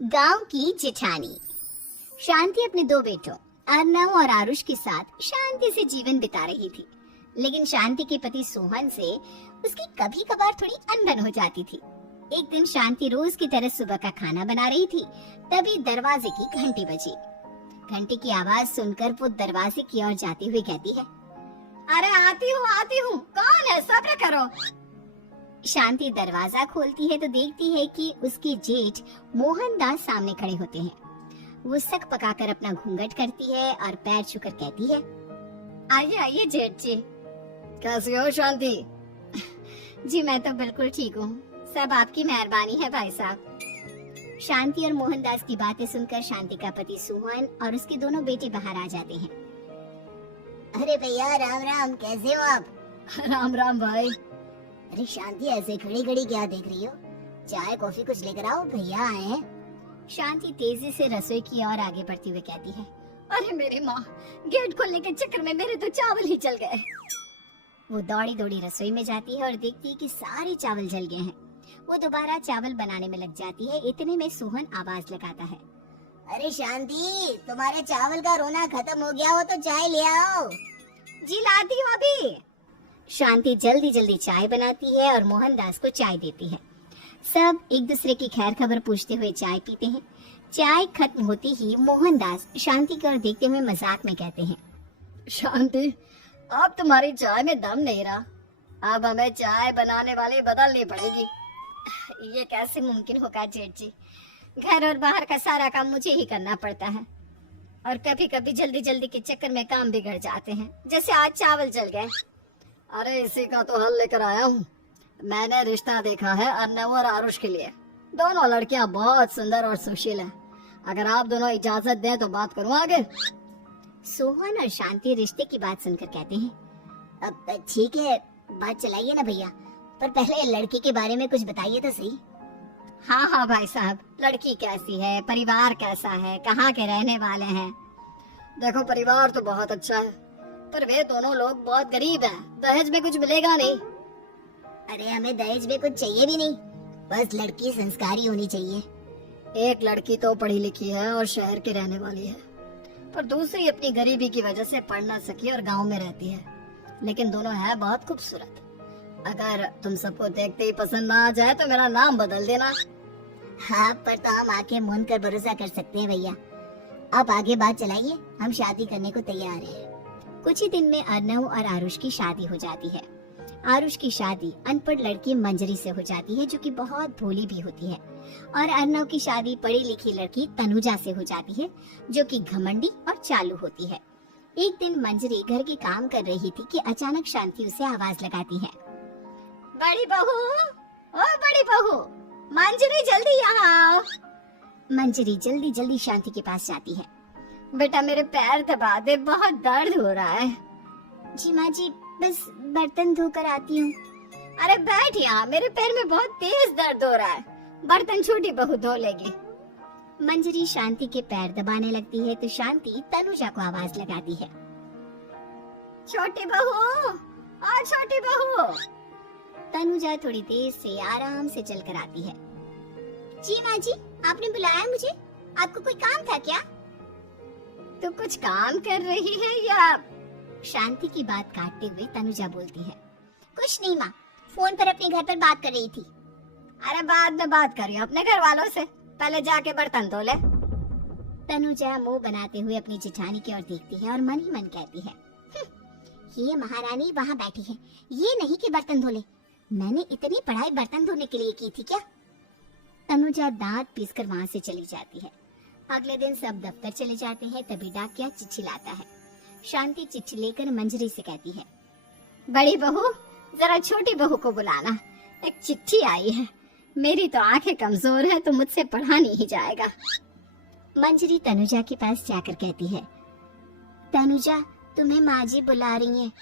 गांव की जिठानी। शांति अपने दो बेटों अर्नव और आरुष के साथ शांति से जीवन बिता रही थी, लेकिन शांति के पति सोहन से उसकी कभी कभार थोड़ी अनबन हो जाती थी। एक दिन शांति रोज की तरह सुबह का खाना बना रही थी, तभी दरवाजे की घंटी बजी। घंटी की आवाज सुनकर वो दरवाजे की ओर जाते हुए कहती है, अरे आती हूँ, कौन है, सब्र करो। शांति दरवाजा खोलती है तो देखती है कि उसके जेठ मोहनदास सामने खड़े होते हैं। वो सक पकाकर अपना घूंघट करती है और पैर छूकर कहती है, आइए आइए जेठ जी। कैसी हो शांति? जी मैं तो बिल्कुल ठीक हूँ, सब आपकी मेहरबानी है भाई साहब। शांति और मोहनदास की बातें सुनकर शांति का पति सोहन और उसके दोनों बेटे बाहर आ जाते हैं। अरे भैया राम राम, कैसे हो आप? राम राम भाई। अरे शांति ऐसे खड़ी खड़ी क्या देख रही हो? चाय कॉफी कुछ लेकर आओ, भैया आए हैं। शांति तेजी से रसोई की ओर आगे बढ़ती हुई कहती है, अरे मेरी माँ, गेट खोलने के चक्कर में मेरे तो चावल ही जल गए। वो दौड़ी दौड़ी रसोई में जाती है और देखती है कि सारे चावल जल गए हैं। वो दोबारा चावल बनाने में लग जाती है। इतने में सोहन आवाज लगाता है, अरे शांति, तुम्हारे चावल का रोना खत्म हो गया हो तो चाय ले आओ। जी लाती हूँ अभी। शांति जल्दी जल्दी चाय बनाती है और मोहनदास को चाय देती है। सब एक दूसरे की खैर खबर पूछते हुए चाय पीते हैं। चाय खत्म होती ही मोहनदास शांति की ओर देखते हुए मजाक में कहते हैं, शांति, अब तुम्हारी चाय में दम नहीं रहा, अब हमें चाय बनाने वाली बदलनी पड़ेगी। ये कैसे मुमकिन होगा जेठ जी? घर और बाहर का सारा काम मुझे ही करना पड़ता है और कभी कभी जल्दी जल्दी के चक्कर में काम बिगड़ जाते हैं, जैसे आज चावल जल गए। अरे इसी का तो हल लेकर आया हूँ। मैंने रिश्ता देखा है अर्नव और आरुष के लिए। दोनों लड़कियाँ बहुत सुंदर और सुशील हैं। अगर आप दोनों इजाजत दें तो बात करूँ आगे। सोहन और शांति रिश्ते की बात सुनकर कहते हैं, अब ठीक है, बात चलाइए ना भैया, पर पहले लड़की के बारे में कुछ बताइए तो सही। हाँ भाई साहब, लड़की कैसी है, परिवार कैसा है, कहाँ के रहने वाले हैं? देखो परिवार तो बहुत अच्छा है, पर वे दोनों लोग बहुत गरीब हैं। दहेज में कुछ मिलेगा नहीं। अरे हमें दहेज में कुछ चाहिए भी नहीं, बस लड़की संस्कारी होनी चाहिए। एक लड़की तो पढ़ी लिखी है और शहर की रहने वाली है, पर दूसरी अपनी गरीबी की वजह से पढ़ ना सकी और गांव में रहती है, लेकिन दोनों है बहुत खूबसूरत। अगर तुम सबको देखते ही पसंद ना आ जाए तो मेरा नाम बदल देना। हाँ, पर तो हम आके मूंद कर भरोसा कर सकते हैं भैया। आप आगे बात चलाइए, हम शादी करने को तैयार हैं। कुछ ही दिन में अर्नव और आरुष की शादी हो जाती है। आरुष की शादी अनपढ़ लड़की मंजरी से हो जाती है, जो कि बहुत भोली भी होती है, और अर्नव की शादी पढ़ी लिखी लड़की तनुजा से हो जाती है, जो कि घमंडी और चालू होती है। एक दिन मंजरी घर के काम कर रही थी कि अचानक शांति उसे आवाज लगाती है, बड़ी बहू, ओ बड़ी बहू, मंजरी जल्दी यहाँ आओ। मंजरी जल्दी जल्दी शांति के पास जाती है। बेटा मेरे पैर दबा दे, बहुत दर्द हो रहा है। जी माँ जी, बस बर्तन धोकर आती हूँ। अरे बैठ यहाँ, मेरे पैर में बहुत तेज दर्द हो रहा है, बर्तन छोटी बहू धो लेगी। मंजरी शांति के पैर दबाने लगती है तो शांति तनुजा को आवाज लगाती है, छोटी बहू, और छोटी बहू। तनुजा थोड़ी देर से आराम से चलकर आती है। जी माँ जी, आपने बुलाया मुझे? आपको कोई काम था क्या? तू कुछ काम कर रही है या? शांति की बात काटते हुए तनुजा बोलती है, कुछ नहीं माँ, फोन पर अपने घर पर बात कर रही थी। अरे बाद में बात करियो अपने घर वालों से, पहले जाके बर्तन धो ले। तनुजा मुंह बनाते हुए अपनी जेठानी की ओर देखती है और मन ही मन कहती है, ये महारानी वहाँ बैठी है, ये नहीं कि बर्तन धो ले। मैंने इतनी पढ़ाई बर्तन धोने के लिए की थी क्या? तनुजा दांत पीसकर वहाँ से चली जाती है। अगले दिन सब दफ्तर चले जाते हैं, तभी डाकिया चिट्ठी लाता है। शांति चिट्ठी लेकर मंजरी से कहती है, बड़ी बहू, जरा छोटी बहू को बुलाना, एक चिट्ठी आई है। मेरी तो आंखें कमजोर है तो मुझसे पढ़ा नहीं जाएगा। मंजरी तनुजा के पास जाकर कहती है, तनुजा, तुम्हें माँ जी बुला रही हैं।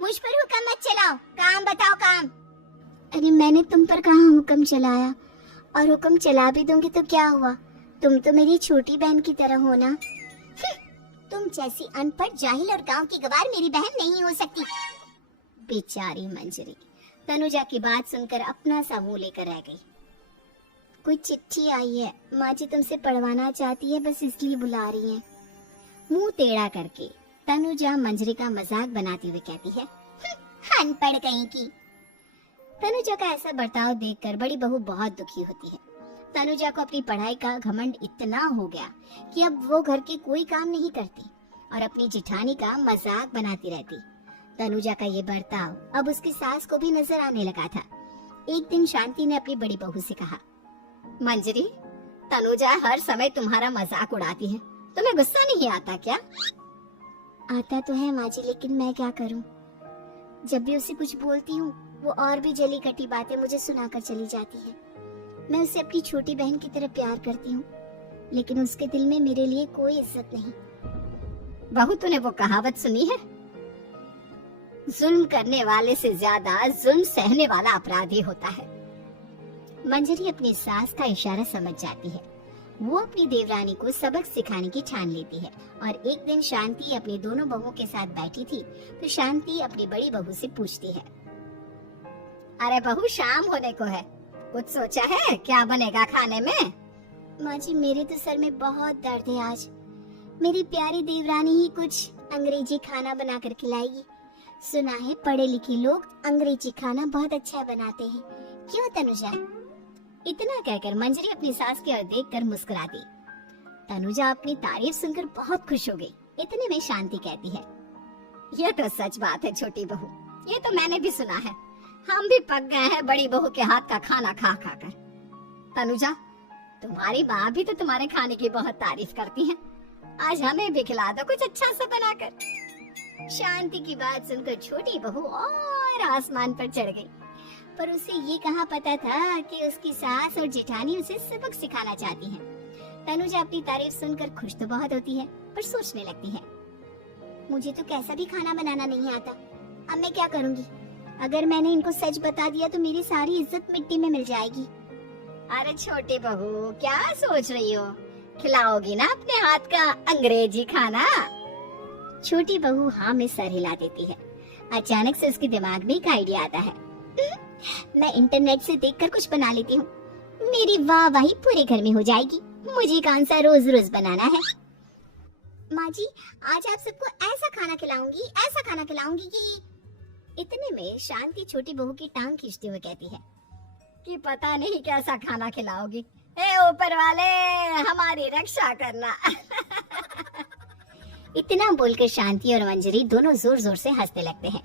मुझ पर हुक्म मत चलाओ, काम बताओ काम। अरे मैंने तुम पर कहाँ हुक्म चलाया, और हुक्म चला भी दूंगी तो क्या हुआ? तुम तो मेरी छोटी बहन की तरह हो ना। तुम जैसी अनपढ़, जाहिल और गांव की गवार मेरी बहन नहीं हो सकती। बेचारी मंजरी तनुजा की बात सुनकर अपना सा मुंह लेकर रह गई। कोई चिट्ठी आई है, माँ जी तुमसे पढ़वाना चाहती है, बस इसलिए बुला रही है। मुंह टेढ़ा करके तनुजा मंजरी का मजाक बनाती हुए कहती है, अनपढ़ कहीं की। तनुजा का ऐसा बर्ताव देखकर बड़ी बहू बहुत दुखी होती है। तनुजा को अपनी पढ़ाई का घमंड इतना हो गया कि अब वो घर के कोई काम नहीं करती और अपनी जिठानी का मजाक बनाती रहती। तनुजा का ये बर्ताव अब उसकी सास को भी नजर आने लगा था। एक दिन शांति ने अपनी बड़ी बहू से कहा, मंजरी, तनुजा हर समय तुम्हारा मजाक उड़ाती है, तुम्हें गुस्सा नहीं आता क्या? आता तो है माँ जी, लेकिन मैं क्या करूं? जब भी उसे कुछ बोलती हूँ वो और भी जली कटी बातें मुझे सुनाकर चली जाती है। मैं उसे अपनी छोटी बहन की तरह प्यार करती हूँ, लेकिन उसके दिल में मेरे लिए कोई इज्जत नहीं। बहू, तूने वो कहावत सुनी है, जुल्म करने वाले से ज्यादा जुल्म सहने वाला अपराधी होता है। मंजरी अपनी सास का इशारा समझ जाती है। वो अपनी देवरानी को सबक सिखाने की ठान लेती है और एक दिन शांति अपनी दोनों बहुओं के साथ बैठी थी तो शांति अपनी बड़ी बहू से पूछती है, अरे बहू, शाम होने को है, कुछ सोचा है क्या बनेगा खाने में? माँ जी, मेरे तो सर में बहुत दर्द है आज। मेरी प्यारी देवरानी ही कुछ अंग्रेजी खाना बना कर खिलाएगी। सुना है पढ़े लिखे लोग अंग्रेजी खाना बहुत अच्छा बनाते हैं, क्यों तनुजा? इतना कहकर मंजरी अपनी सास की ओर देखकर मुस्कुरा दी। तनुजा अपनी तारीफ सुनकर बहुत खुश हो गई। इतने में शांति कहती है, ये तो सच बात है छोटी बहू, ये तो मैंने भी सुना है। हम भी पक गए हैं बड़ी बहू के हाथ का खाना खा खा कर। तनुजा, तुम्हारी माँ भी तो तुम्हारे खाने की बहुत तारीफ करती है, आज हमें भी खिला दो कुछ अच्छा सा बनाकर। शांति की बात सुनकर छोटी बहू और आसमान पर चढ़ गई, पर उसे ये कहाँ पता था कि उसकी सास और जेठानी उसे सबक सिखाना चाहती हैं। तनुजा अपनी तारीफ सुनकर खुश तो बहुत होती है, पर सोचने लगती है, मुझे तो कैसा भी खाना बनाना नहीं आता, अब मैं क्या करूँगी? अगर मैंने इनको सच बता दिया तो मेरी सारी इज्जत मिट्टी में मिल जाएगी। अरे छोटी बहू, क्या सोच रही हो? खिलाओगी ना अपने हाथ का अंग्रेजी खाना? छोटी बहू हाँ में सर हिला देती है। अचानक से उसके दिमाग में एक आइडिया आता है, मैं इंटरनेट से देखकर कुछ बना लेती हूँ, मेरी वाहवाही पूरे घर में हो जाएगी। मुझे कौन सा रोज रोज बनाना है। माँ जी, आज आप सबको ऐसा खाना खिलाऊंगी, ऐसा खाना खिलाऊंगी कि। इतने में शांति छोटी बहू की टांग खींचते हुए कहती है कि पता नहीं कैसा खाना खिलाओगी, ए ऊपर वाले हमारी रक्षा करना। इतना बोलकर शांति और मंजरी दोनों जोर जोर से हंसने लगते हैं।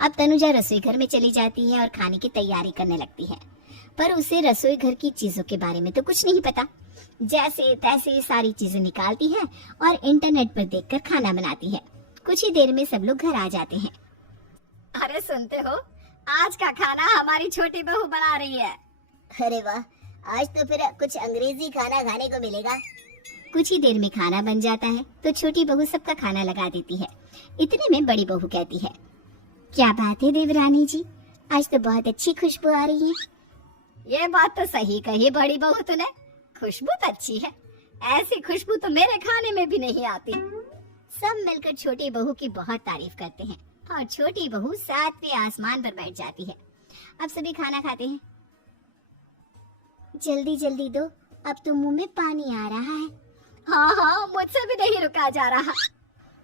अब तनुजा रसोई घर में चली जाती है और खाने की तैयारी करने लगती है, पर उसे रसोई घर की चीजों के बारे में तो कुछ नहीं पता। जैसे तैसे सारी चीजें निकालती है और इंटरनेट पर देखकर खाना बनाती है। कुछ ही देर में सब लोग घर आ जाते हैं। अरे सुनते हो, आज का खाना हमारी छोटी बहू बना रही है। अरे वाह, आज तो फिर कुछ अंग्रेजी खाना खाने को मिलेगा। कुछ ही देर में खाना बन जाता है तो छोटी बहू सबका खाना लगा देती है। इतने में बड़ी बहू कहती है, क्या बात है देवरानी जी, आज तो बहुत अच्छी खुशबू आ रही है। ये बात तो सही कही बड़ी बहू तूने, खुशबू तो अच्छी है, ऐसी खुशबू तो मेरे खाने में भी नहीं आती। सब मिलकर छोटी बहू की बहुत तारीफ करते हैं और छोटी बहू सातवें आसमान पर बैठ जाती है। अब सभी खाना खाते हैं। जल्दी जल्दी दो, अब तो मुंह में पानी आ रहा है। हाँ हाँ, मुझसे भी नहीं रुका जा रहा।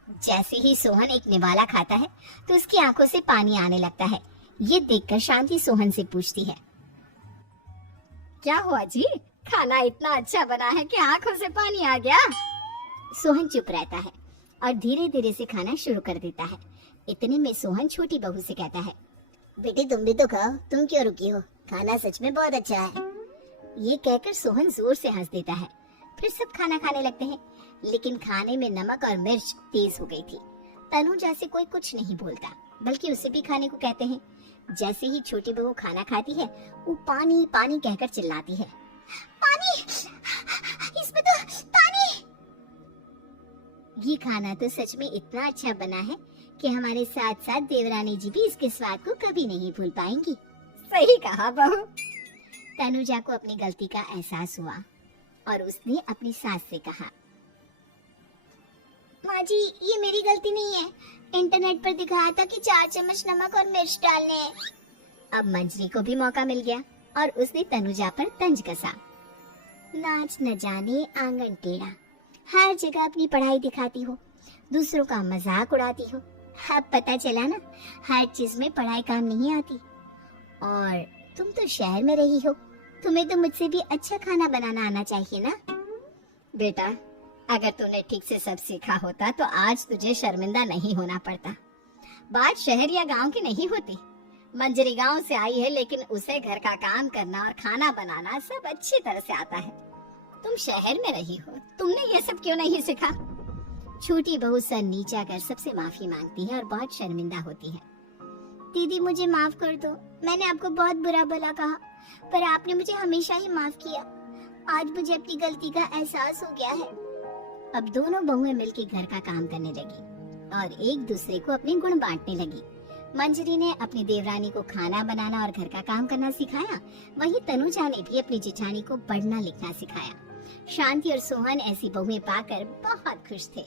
जैसे ही सोहन एक निवाला खाता है तो उसकी आंखों से पानी आने लगता है। ये देखकर शांति सोहन से पूछती है, क्या हुआ जी, खाना इतना अच्छा बना है कि आंखों से पानी आ गया? सोहन चुप रहता है और धीरे धीरे से खाना शुरू कर देता है। इतने में सोहन छोटी बहू से कहता है, बेटी तुम भी तो खाओ, तुम क्यों रुकी हो, खाना सच में बहुत अच्छा है। ये कहकर सोहन जोर से हंस देता है। फिर सब खाना खाने लगते हैं, लेकिन खाने में नमक और मिर्च तेज हो गई थी। तनुजा से कोई कुछ नहीं बोलता, बल्कि उसे भी खाने को कहते हैं। जैसे ही छोटी बहू खाना खाती है वो पानी पानी कहकर चिल्लाती है, पानी, इसमें तो पानी। ये खाना तो सच में इतना अच्छा बना है कि हमारे साथ साथ देवरानी जी भी इसके स्वाद को कभी नहीं भूल पाएंगी। सही कहा बहू। तनुजा को अपनी गलती का एहसास हुआ और उसने अपनी सास से कहा, माँ जी ये मेरी गलती नहीं है, इंटरनेट पर दिखाया था कि 4 चम्मच नमक और मिर्च डालने हैं। अब मंजरी को भी मौका मिल गया और उसने तनुजा पर तंज कसा। नाच न जाने आंगन टेढ़ा, हर जगह अपनी पढ़ाई दिखाती हो, दूसरों का मजाक उड़ाती हो। अब पता चला ना, हर चीज में पढ़ाई काम नहीं आती। और तुम तो शहर में रही हो, तुम्हें तो मुझसे भी अच्छा खाना बनाना आना चाहिए ना। बेटा, अगर तूने ठीक से सब सीखा होता तो आज तुझे शर्मिंदा नहीं होना पड़ता। बात शहर या गांव की नहीं होती। मंजरी गांव से आई है, लेकिन उसे घर का काम करना और खाना बनाना सब अच्छी तरह से आता है। तुम शहर में रही हो, तुमने ये सब क्यों नहीं सीखा? छोटी बहू सर नीचा कर सबसे माफी मांगती है और बहुत शर्मिंदा होती है। दीदी मुझे माफ कर दो, मैंने आपको बहुत बुरा भला कहा, पर आपने मुझे हमेशा ही माफ किया। आज मुझे अपनी गलती का एहसास हो गया है। अब दोनों बहुएं मिलकर घर का काम करने लगी और एक दूसरे को अपने गुण बांटने लगी। मंजरी ने अपनी देवरानी को खाना बनाना और घर का काम करना सिखाया, वहीं तनुजा ने भी अपनी जेठानी को पढ़ना लिखना सिखाया। शांति और सोहन ऐसी बहुएं पाकर बहुत खुश थे।